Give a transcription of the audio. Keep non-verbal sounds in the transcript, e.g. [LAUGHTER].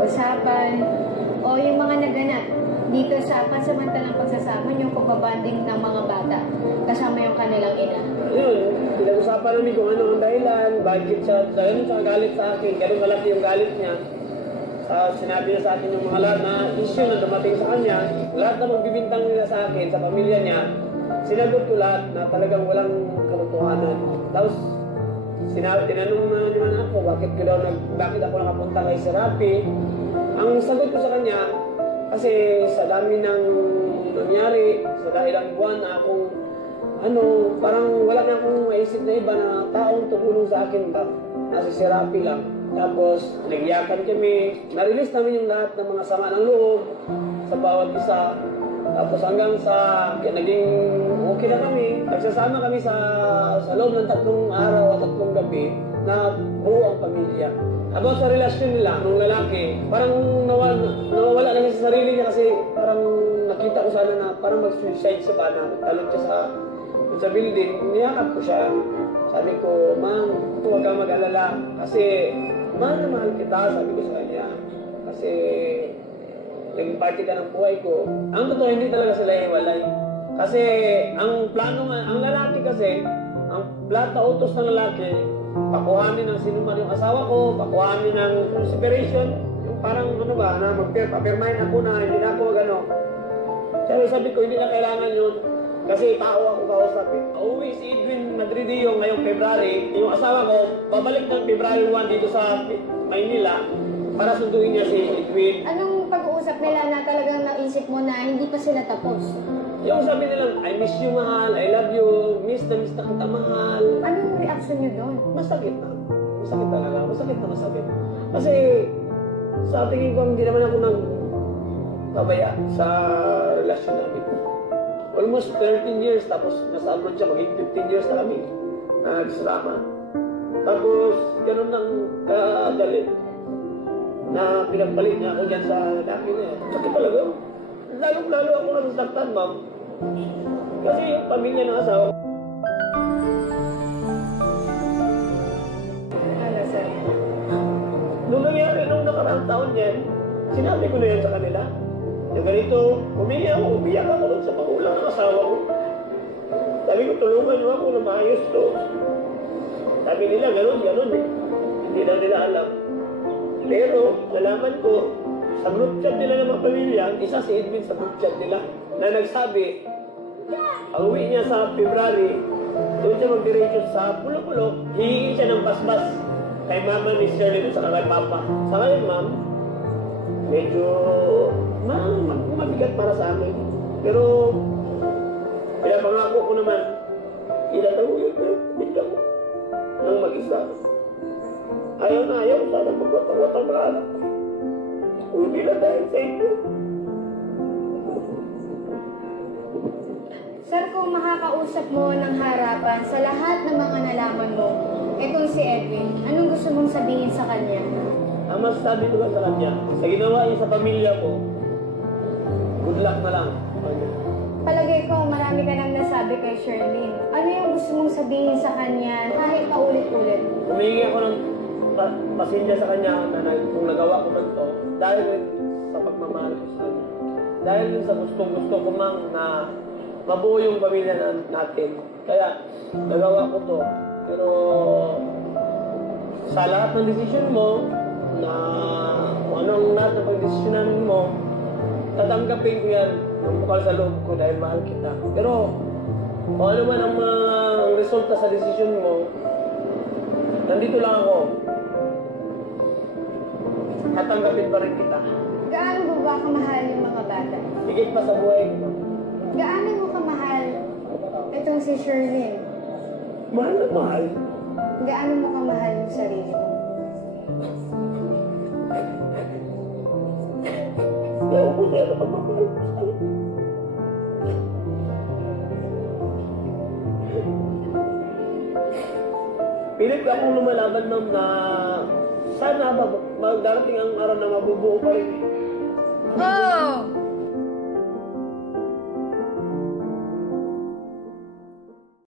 pag-usapan o yung mga naganap dito sa pansamantalang pagsasama yung pagbabanding ng mga bata kasama yung kanilang ina? Yun, pinag-usapan namin kung ano ang dahilan, bakit siya, ganun siya galit sa akin, ganun malaki yung galit niya. Sa sinabi niya sa akin yung mga lahat na issue na dumating sa kanya, lahat na magbibintang nila sa akin, sa pamilya niya, sinagot ko lahat na talagang walang katotohanan. Tapos, sinabi, tinanong na naman ako, bakit ko daw nag, bakit ako nakapunta kay Serapi. Ang sagot ko sa kanya, kasi sa dami ng nangyari, sa dahilang buwan na akong ano, parang wala na akong maisip na iba na taong tumulong sa akin ba? Nasa Serapi lang. Tapos, nagyakan kami. Na-release namin yung lahat ng mga sama ng loob sa bawat isa. Tapos hanggang sa naging okay na kami, nagsasama kami sa, sa loob ng tatlong araw at tatlong gabi na buo ang pamilya. About sa relasyon nila, nung lalaki, parang nawala, nawawala na sa sarili niya kasi parang nakita ko sana na parang mag-suicide siya ba na talon siya sa sa building, niyakap ko siya. Sabi ko, ma'am, huwag kang mag-alala. Kasi, mahal na mahal kita, sabi ko sa kanya. Kasi, naging party ka ng buhay ko. Ang totoo, hindi talaga sila hiwalay. Kasi, ang plano nga, ang lalaki kasi, ang plata utos ng lalaki, pakuhanin ng sinuman yung asawa ko, pakuhanin ng separation, yung parang ano ba, na mag-permine ako na hindi na ako mag-ano. Sabi, sabi ko, hindi na kailangan yun. Kasi tao ako kausapin. Uuwi si Edwin Madridio ngayong February. Yung asawa ko, babalik ng February 1 dito sa Maynila para sunduin niya si Edwin. Anong pag-uusap nila na talagang naisip mo na hindi pa sila tapos? Yung sabi nila, I miss you mahal, I love you, miss na miss na kita mahal. Anong reaction niyo doon? Masakit na. Masakit talaga. Masakit na masakit. Kasi sa tingin ko, hindi naman ako nag pabaya sa relasyon namin. Almost 13 years, tapos nasa abroad siya, maging 15 years na kami na nagsasama. Tapos, ganun nang kadali na pinagpalit niya ako dyan sa na yan. Sakit talaga. Lalong-lalo ako nasasaktan, ma'am. Kasi yung pamilya ng asawa ko, Ano? Nung nangyari nung nakaraang taon yan, sinabi ko na yan sa kanila. Na ganito, umiyak ako, umiyak ako doon sa magulang ng asawa ko. Sabi ko, tulungan mo ako na maayos to. Sabi nila, gano'n, gano'n eh. Hindi na nila alam. Pero, nalaman ko, sa group chat nila ng mga pamilya, isa si Edwin sa group chat nila, na nagsabi, ang uwi niya sa February, doon siya mag-diretso sa Pulo-Pulo, hihingi siya ng basbas kay Mama ni Shirley saka kay Papa. Sa ngayon, ma'am, medyo ma ma- mabigat para sa amin. Pero, pinapangako ko naman, itatawin ko yung bigla ko ng mag-isa. Ayaw na ayaw, sana magwatawat ang mga anak ko. Kung hindi na dahil sa inyo. Sir, kung makakausap mo ng harapan sa lahat ng mga nalaman mo, etong si Edwin, anong gusto mong sabihin sa kanya? Ang masasabi ko sa kanya, sa ginawa niya sa pamilya ko, good luck na lang. Palagay ko, marami ka nang nasabi kay Sherlyn. Ano yung gusto mong sabihin sa kanya kahit paulit-ulit? Humingi ako ng pa- pasensya sa kanya na nag- kung nagawa ko man to dahil rin sa pagmamahal ko sa kanya. Dahil rin sa gustong gusto ko mang na mabuo yung pamilya na- natin. Kaya nagawa ko to. Pero sa lahat ng desisyon mo na kung anong lahat ng pagdesisyonan mo, tatanggapin ko yan ng bukal sa loob ko dahil mahal kita. Pero kung ano man ang mga ang resulta sa desisyon mo, nandito lang ako. Tatanggapin pa rin kita. Gaano mo ba kamahal yung mga bata? Higit pa sa buhay ko. Gaano mo kamahal itong si Sherlyn? Mahal na mahal. Gaano mo kamahal yung sarili mo? [LAUGHS] Pilit akong lumalaban ma'am na sana magdarating ang araw na mabubuo pa rin. Oh!